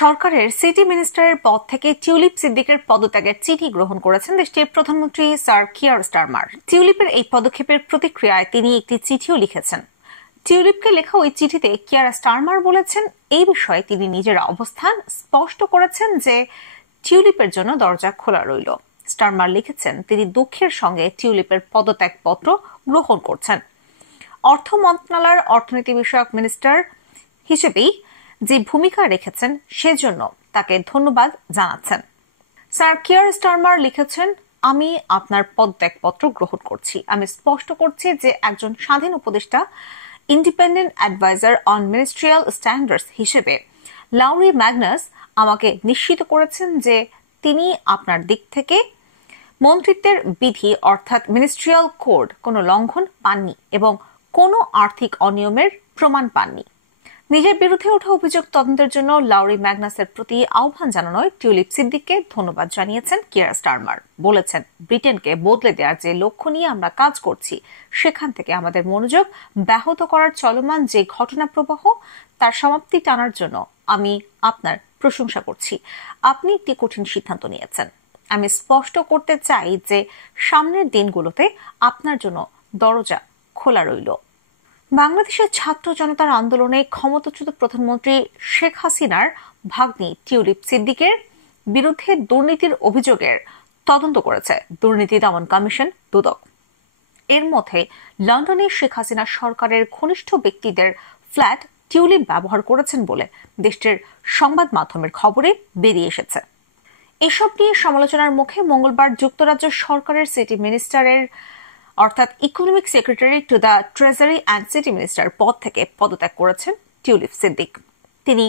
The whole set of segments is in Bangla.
সরকারের সিটি মিনিস্টারের পদ থেকে টিউলিপ সিদ্দিকের পদত্যাগের চিঠি গ্রহণ করেছেন দেশটির প্রধানমন্ত্রী স্যার কিয়ার স্টারমার। টিউলিপের এই পদক্ষেপের প্রতিক্রিয়ায় তিনি একটি চিঠিও লিখেছেন। টিউলিপকে লেখা ওই চিঠিতে কিয়ার স্টারমার বলেছেন, এই বিষয়ে তিনি নিজের অবস্থান স্পষ্ট করেছেন যে টিউলিপের জন্য দরজা খোলা রইল। স্টারমার লিখেছেন, তিনি দুঃখের সঙ্গে টিউলিপের পদত্যাগপত্র গ্রহণ করছেন। অর্থ মন্ত্রণালয়ের অর্থনীতি বিষয়ক মিনিস্টার হিসেবেই যে ভূমিকা রেখেছেন সেজন্য তাকে ধন্যবাদ জানাচ্ছেন। স্যার কিয়ার স্টারমার লিখেছেন, আমি আপনার পদত্যাগপত্র গ্রহণ করছি। আমি স্পষ্ট করছি যে একজন স্বাধীন উপদেষ্টা, independent adviser on ministerial standards হিসেবে লাউরি ম্যাগনাস আমাকে নিশ্চিত করেছেন যে তিনি আপনার দিক থেকে মন্ত্রিত্বের বিধি অর্থাৎ মিনিস্ট্রিয়াল কোড কোনো লঙ্ঘন পাননি এবং কোনো আর্থিক অনিয়মের প্রমাণ পাননি। নিজের বিরুদ্ধে ওঠা অভিযোগ তদন্তের জন্য লাউরি ম্যাগনাসের প্রতি আহ্বান জানানোয় টিউলিপ সিদ্দিককে ধন্যবাদ জানিয়েছেন কিয়ার স্টারমার। বলেছেন, ব্রিটেনকে বদলে দেওয়ার যে লক্ষ্য নিয়ে আমরা কাজ করছি সেখান থেকে আমাদের মনোযোগ ব্যাহত করার চলমান যে ঘটনা প্রবাহ তার সমাপ্তি টানার জন্য আমি আপনার প্রশংসা করছি। আপনি একটি কঠিন সিদ্ধান্ত নিয়েছেন। আমি স্পষ্ট করতে চাই যে সামনের দিনগুলোতে আপনার জন্য দরজা খোলা রইল। বাংলাদেশের ছাত্র জনতার আন্দোলনে ক্ষমতাচ্যুত প্রধানমন্ত্রী শেখ হাসিনার ভাগ্নি টিউলিপ সিদ্দিকের বিরুদ্ধে দুর্নীতির অভিযোগের তদন্ত করেছে দুর্নীতি দমন কমিশন দুদক। এর মধ্যে লন্ডনে শেখ হাসিনা সরকারের ঘনিষ্ঠ ব্যক্তিদের ফ্ল্যাট টিউলিপ ব্যবহার করেছেন বলে দেশটির সংবাদ মাধ্যমের খবরে বেরিয়ে এসেছে। এসব নিয়ে সমালোচনার মুখে মঙ্গলবার যুক্তরাজ্য সরকারের সিটি মিনিস্টারের অর্থাৎ economic secretary to the treasury and city minister পদ থেকে পদত্যাগ করেছেন টিউলিপ সিদ্দিক। তিনি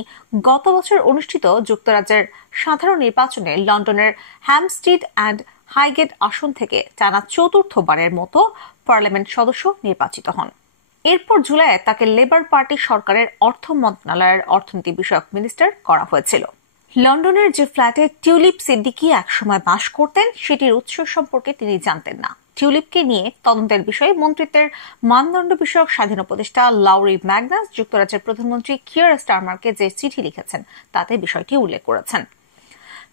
গত বছর অনুষ্ঠিত যুক্তরাজ্যের সাধারণ নির্বাচনে লন্ডনের হ্যামস্টিড অ্যান্ড হাইগেট আসন থেকে টানা চতুর্থবারের মতো পার্লামেন্ট সদস্য নির্বাচিত হন। এরপর জুলাইয়ে তাকে লেবার পার্টি সরকারের অর্থ মন্ত্রণালয়ের অর্থনীতি বিষয়ক মিনিস্টার করা হয়েছিল। লন্ডনের যে ফ্ল্যাটে টিউলিপ সিদ্দিকি একসময় বাস করতেন সেটির উৎস সম্পর্কে তিনি জানতেন না। টিউলিপকে নিয়ে তদন্তের বিষয়ে মন্ত্রিত্বের মানদণ্ড বিষয়ক স্বাধীন উপদেষ্টা লাউরি ম্যাগনাস যুক্তরাজ্যের প্রধানমন্ত্রী কিয়ার স্টারমারকে যে চিঠি লিখেছেন তাতে বিষয়টি উল্লেখ করেছেন।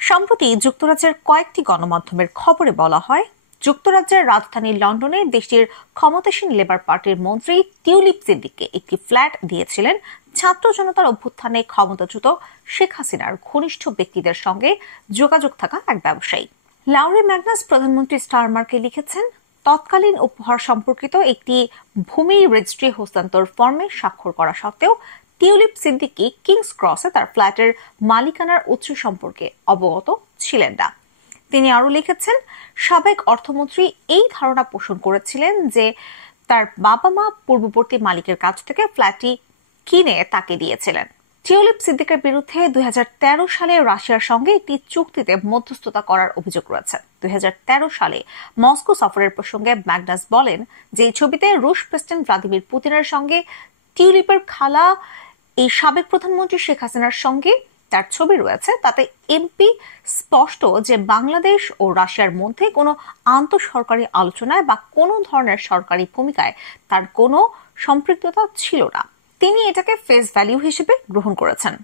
সম্প্রতি যুক্তরাজ্যের কয়েকটি গণমাধ্যমের খবরে বলা হয়, যুক্তরাজ্যের রাজধানী লন্ডনে দেশটির ক্ষমতাসীন লেবার পার্টির মন্ত্রী টিউলিপ সিদ্দিককে একটি ফ্ল্যাট দিয়েছিলেন ছাত্র জনতার অভ্যুত্থানে ক্ষমতাচ্যুত শেখ হাসিনার ঘনিষ্ঠ ব্যক্তিদের সঙ্গে যোগাযোগ থাকা এক ব্যবসায়ী। লাউরি ম্যাগনাস প্রধানমন্ত্রী স্টারমারকে লিখেছেন, তৎকালীন উপহার সম্পর্কিত একটি ভূমি রেজিস্ট্রি হস্তান্তর ফর্মে স্বাক্ষর করা সত্ত্বেও টিউলিপ সিদ্দিকি কিংস ক্রসে তার ফ্ল্যাটের মালিকানার উৎস সম্পর্কে অবগত ছিলেন না। তিনি আরও লিখেছেন, সাবেক অর্থমন্ত্রী এই ধারণা পোষণ করেছিলেন যে তার বাবা মা পূর্ববর্তী মালিকের কাছ থেকে ফ্ল্যাটটি কিনে তাকে দিয়েছিলেন। টিউলিপ সিদ্দিকের বিরুদ্ধে 2013 সালে রাশিয়ার সঙ্গে একটি চুক্তিতে মধ্যস্থতা করার অভিযোগ রয়েছে। 2013 সালে মস্কো সফরের প্রসঙ্গে ম্যাগনাস বলেন যে এই ছবিতে রুশ প্রেসিডেন্ট ভ্লাদিমির পুতিনের সঙ্গে টিউলিপের খালা এই সাবেক প্রধানমন্ত্রী শেখ হাসিনার সঙ্গে তার ছবি রয়েছে। তাতে এমপি স্পষ্ট যে বাংলাদেশ ও রাশিয়ার মধ্যে কোনো আন্তঃসরকারি আলোচনায় বা কোনো ধরনের সরকারি ভূমিকায় তার কোনো সম্পৃক্ততা ছিল না। তিনি এটাকে ফেস ভ্যালিউ হিসেবে গ্রহণ করেছেন।